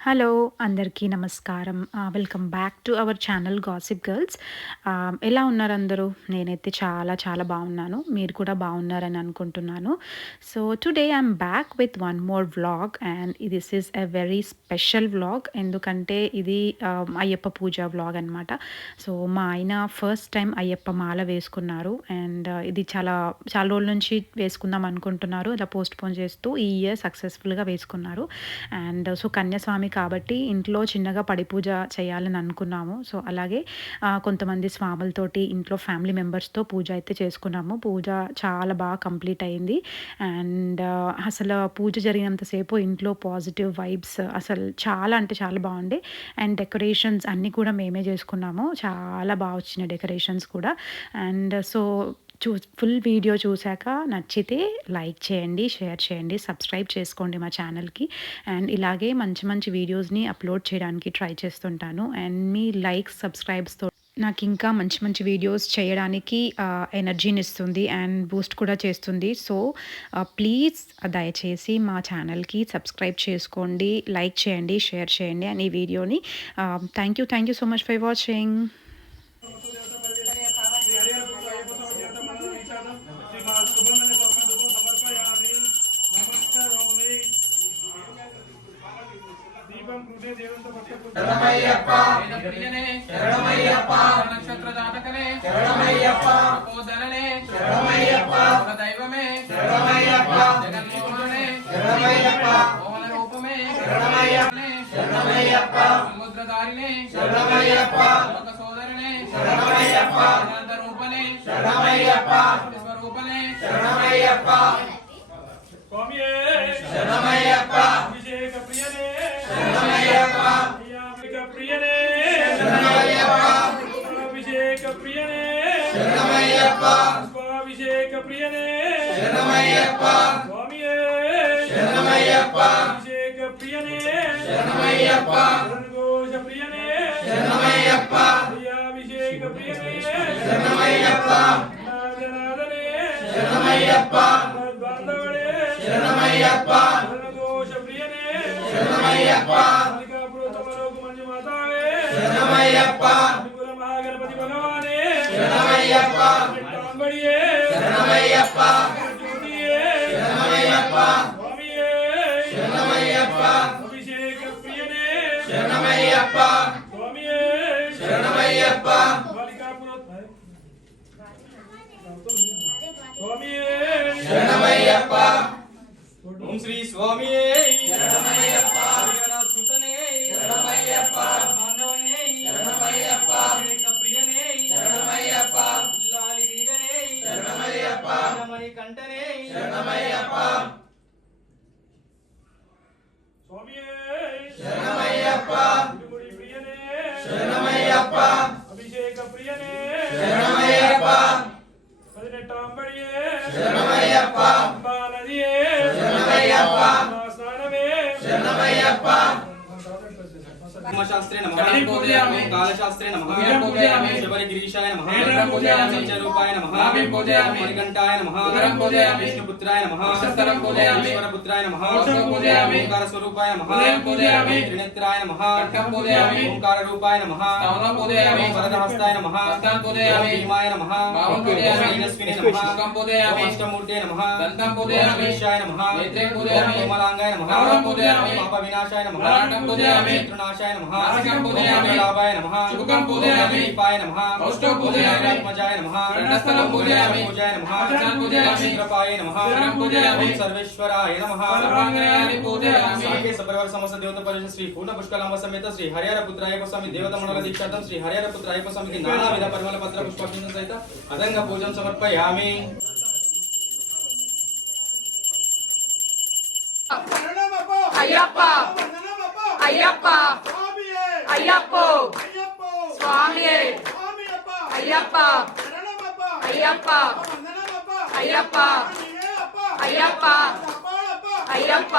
Hello! అందరికీ నమస్కారం. Welcome back to our channel gossip girls. ఎలా ఉన్నారు అందరూ? నేనైతే చాలా చాలా బాగున్నాను. మీరు కూడా బాగున్నారని అనుకుంటున్నాను. So today I'm back with one more vlog and this is a very special vlog. ఎందుకంటే ఇది అయ్యప్ప పూజ వ్లాగ్ అనమాట. సో మా ఆయన ఫస్ట్ టైం అయ్యప్ప మాల వేసుకున్నారు అండ్ ఇది చాలా చాలా రోజుల నుంచి వేసుకుందాం అనుకుంటున్నారు. ఇలా పోస్ట్‌పోన్ చేస్తూ ఈ ఇయర్ సక్సెస్‌ఫుల్‌గా వేసుకున్నారు. అండ్ సో కన్యాస్వామి కాబట్టి ఇంట్లో చిన్నగా పడి పూజ చేయాలని అనుకున్నాము. సో అలాగే కొంతమంది స్వాములతోటి ఇంట్లో ఫ్యామిలీ మెంబర్స్‌తో పూజ అయితే చేసుకున్నాము. పూజ చాలా బాగా కంప్లీట్ అయింది. అండ్ అసలు పూజ జరిగినంత సేపు ఇంట్లో పాజిటివ్ వైబ్స్ అసలు చాలా అంటే చాలా బాగుండే. అండ్ డెకరేషన్స్ అన్నీ కూడా మేమే చేసుకున్నాము. చాలా బాగా వచ్చినాయి డెకరేషన్స్ కూడా. అండ్ సో ఫుల్ వీడియో చూసాక నచ్చితే లైక్ చేయండి, షేర్ చేయండి, సబ్స్క్రైబ్ చేసుకోండి మా ఛానల్‌కి. అండ్ ఇలాగే మంచి మంచి వీడియోస్‌ని అప్లోడ్ చేయడానికి ట్రై చేస్తుంటాను. అండ్ మీ లైక్స్, సబ్స్క్రైబ్స్‌తో నాకు ఇంకా మంచి మంచి వీడియోస్ చేయడానికి ఎనర్జీని ఇస్తుంది అండ్ బూస్ట్ కూడా చేస్తుంది. సో ప్లీజ్ దయచేసి మా ఛానల్‌కి సబ్స్క్రైబ్ చేసుకోండి, లైక్ చేయండి, షేర్ చేయండి అండ్ ఈ వీడియోని thank you so much for watching. శరణమయ్యప్ప శరణమయ్యప్ప నక్షత్ర జాతకనే శరణమయ్యప్ప కోదలనే శరణమయ్యప్ప దైవమే శరణమయ్యప్ప జగన్మోహనే శరణమయ్యప్ప మోహన రూపమే శరణమయ్యప్ప శరణమయ్యప్ప సముద్రధారినే శరణమయ్యప్ప లోక సోదరనే శరణమయ్యప్ప అనంత రూపనే శరణమయ్యప్ప విశ్వరూపనే శరణమయ్యప్ప స్వామియే శరణమయ్యప్ప అభిషేక ప్రియనే శరణమయ్యప్ప ప్రియనే శరణమయ్యప్ప అభిషేక ప్రియనే శరణమయ్యప్ప స్వాభిషేక ప్రియనే శరణమయ్యప్ప స్వామియే శరణమయ్యప్ప అభిషేక ప్రియనే శరణమయ్యప్ప ఘోష ప్రియనే శరణమయ్యప్ప అభిషేక ప్రియనే శరణమయ్యప్ప నాదనాదనే శరణమయ్యప్ప బాంధవడే శరణమయ్యప్ప ఘోష ప్రియనే శరణమయ్యప్ప శరణమయ్యప్ప మహాగణపతి భగవానే శరణమయ్యప్ప అంబడియే శరణమయ్యప్ప శరణమయ్యప్ప స్వామియే శరణమయ్యప్ప అభిషేక ప్రియనే శరణమయ్యప్ప స్వామియే శరణమయ్యప్ప స్వామియే శరణమయ్యప్ప ఓం శ్రీ స్వామియే శరణమయ్యప్ప సుతనే శరణమయ్యప్ప శరణమయ్యప్ప ప్రియనే శరణమయ్యప్ప లాలి వీరనే శరణమయ్యప్ప మణి కంఠనే శరణమయ్యప్ప స్వామియే శరణమయ్యప్ప గుడి ప్రియనే శరణమయ్యప్ప అభిషేక ప్రియనే శరణమయ్యప్ప 18 అంబడియే శరణమయ్యప్ప బాలదియే శరణమయ్యప్ప స్నానమే శరణమయ్యప్ప శాస్త్రే నమః పూజయామి కాలశాస్త్రే నమః పూజయామి శబరిగిరీశాయ నమః పూజయామి పంచరూపాయ నమః పూజయామి మణికంఠాయ నమః పూజయామి విష్ణుపుత్రాయ నమః సత్తరం పూజయామి ఈశ్వరపుత్రాయ నమః పూజయామి ఓంకార స్వరూపాయ నమః పూజయామి త్రినేత్రాయ నమః కంఠం పూజయామి ఓంకార రూపాయ నమః స్తవనం పూజయామి వరదహస్తాయ నమః హస్తం పూజయామి భీమాయ నమః భావం పూజయామి శ్రీనస్వినే నమః కం పూజయామి అష్టమూర్తే నమః దంతం పూజయామి ఈశాయ నమః నేత్రే పూజయామి కోమలాంగాయ నమః పూజయామి పాప వినాశాయ నమః రాటం పూజయామి త్రినాశాయ నమః నాసికం పూజయామి లాభాయ నమః శుభకం పూజయామి దీపాయ నమః కౌష్టం పూజయామి ఆత్మజాయ నమః రణస్థలం పూజయామి పూజాయ నమః అర్చన పూజయామి కృపాయ నమః శరణం పూజయామి సర్వేశ్వరాయ నమః సర్వాంగాని పూజయామి సాకే సపరివార సమస్త దేవత పరిషత్ శ్రీ పూర్ణ పుష్కలాంబ సమేత శ్రీ హరిహర పుత్రాయ స్వామి దేవత మండల దీక్షార్థం శ్రీ హరిహర పుత్రాయ స్వామికి నానా విధ పరిమళ పత్ర పుష్పాక్షం సహిత అదంగ పూజం సమర్పయామి. అయ్యప్ప అయ్యప్ప అయ్యప్ప స్వామియే అయ్యప్ప అయ్యప్ప అయ్యప్ప అయ్యప్ప అయ్యప్ప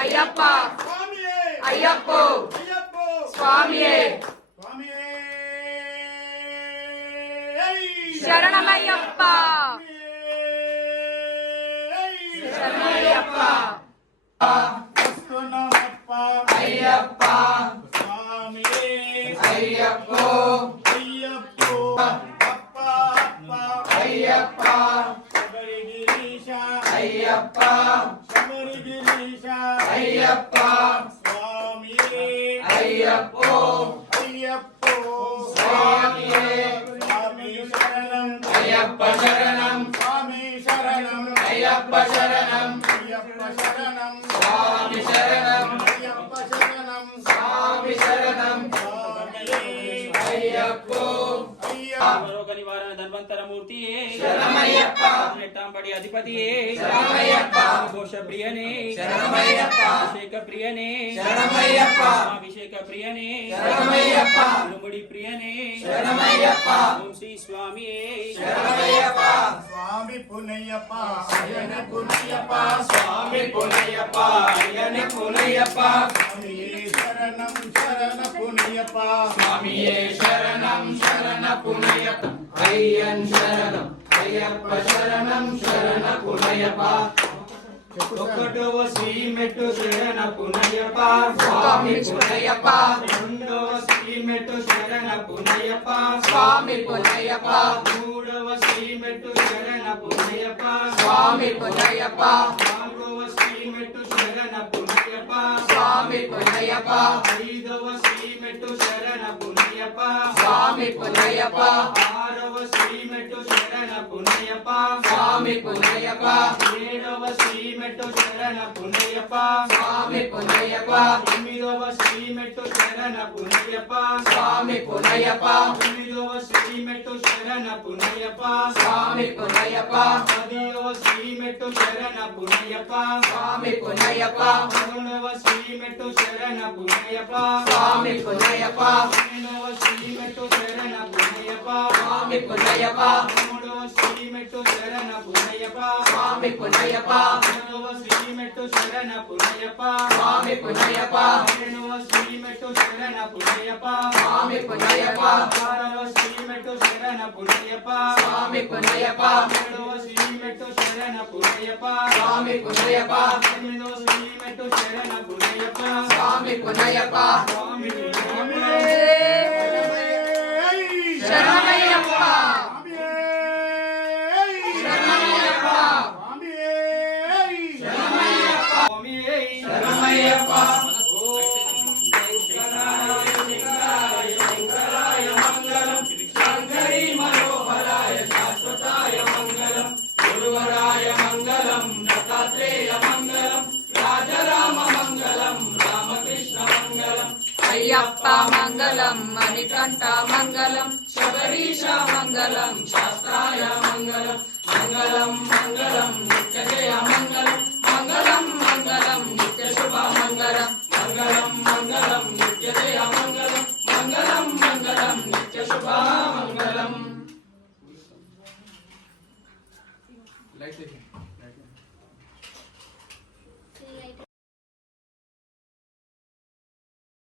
అయ్యప్ప అయ్యప్ప స్వామియే శరణమయ్యప్ప శరణమయ్యప్ప అయ్యప్ప స్వామి అయ్యప్పో అయ్యప్పో అప్ప అప్ప అయ్యప్ప శబరిగిరీశ అయ్యప్ప శబరిగిరీశ అయ్యప్ప స్వామి అయ్యప్పో అయ్యప్పో స్వామి స్వామి శరణం అయ్యప్ప శరణం స్వామి శరణం అయ్యప్ప శరణం అయ్యప్ప శరణం స్వామి శరణం అయ్యప్ప శరణం స్వామి శరణం స్వామి అయ్యప్పో అయ్యప్ప రోగ నివారణ ధన్వంతరమూర్తియే శరణమయ్యప్ప నెట్టాంబడి అధిపతియే శరణమయ్యప్ప ఘోష ప్రియనే శరణమయ్యప్ప అభిషేక ప్రియనే శరణమయ్యప్ప అభిషేక ప్రియనే శరణమయ్యప్ప ఇరుముడి ప్రియనే శరణమయ్యప్ప ఓం శ్రీ స్వామియే శరణమయ్యప్ప స్వామి పునయ్యప్ప అయ్యన పునయ్యప్ప స్వామి పునయ్యప్ప అయ్యన పునయ్యప్ప స్వామియే శరణం శరణ పునయ్యప్ప స్వామియే శరణం శరణ పునయ్యప్ప అయ్యన్ శరణం అయ్యప్ప శరణం శరణ పునయ్యప్ప ఒకటవ శ్రీ మెట్టు శరణ పునయ్యప్ప స్వామి పునయ్యప్ప రెండవ శ్రీ మెట్టు శరణ పునయ్యప్ప స్వామి పునయ్యప్ప మూడవ శ్రీ మెట్టు శరణ పునయ్యప్ప స్వామి పునయ్యప్ప నాలుగవ శ్రీ మెట్టు శరణ పునయ్యప్ప స్వామి పునయ్యప్ప ఐదవ శ్రీ మెట్టు శరణ పునయ్యప్ప స్వామి పునయ్యప్ప ఆరవ శ్రీ మెట్టు శరణ పునయ్యప్ప స్వామి పునయ్యప్ప ఏడవ శ్రీ మెట్టు శరణ పునయ్యప్ప స్వామి పునయ్యప్ప ఎనిమిదవ శ్రీ మెట్టు శరణ పునయ్యప్ప స్వామి పునయ్యప్ప తొమ్మిదవ శ్రీ మెట్టు శరణ పునయ్యప్ప స్వామి పునయ్యప్ప పదివ శ్రీ మెట్టు శరణ పునయ్యప్ప స్వామి పునయ్యప్ప పదకొండవ శ్రీ మెట్టు శరణ పునయ్యప్ప స్వామి పునయ్యప్ప పన్నెండవ శ్రీ మెట్టు శరణ పునయ్యప్ప స్వామి పునయ్యప్ప పదమూడవ శ్రీ మెట్టు శరణ పునయ్యప్ప స్వామి పునయ్యప్ప పదమూడవ శ్రీ మెట్టు శరణ పునయ్యప్ప స్వామి పునయ్యప్ప పన్నెండవ శ్రీ మెట్టు శరణ పునయ్యప్ప స్వామి పునయ్యప్ప పదహారవ శ్రీ మెట్టు శరణ పునయ్యప్ప స్వామి పునయ్యప్ప పదిహేడవ శ్రీ మెట్టు శరణ పునయ్యప్ప స్వామి పునయ్యప్ప పద్దెనిమిదవ శ్రీ మెట్టు శరణ పునయ్యప్ప స్వామి పునయ్యప్ప స్వామి శరణమయ్యప్ప స్వామి శరణమయ్యప్ప అయ్యప్ప మంగళం మణికంఠ మంగళం శబరీశ మంగళం శాస్త్రాయ మంగళం మంగళం మంగళం నిత్య జయ మంగళం మంగళం మంగళం నిత్య శుభ మంగళం మంగళం మంగళం నిత్య జయ మంగళం మంగళం మంగళం నిత్య శుభ మంగళం.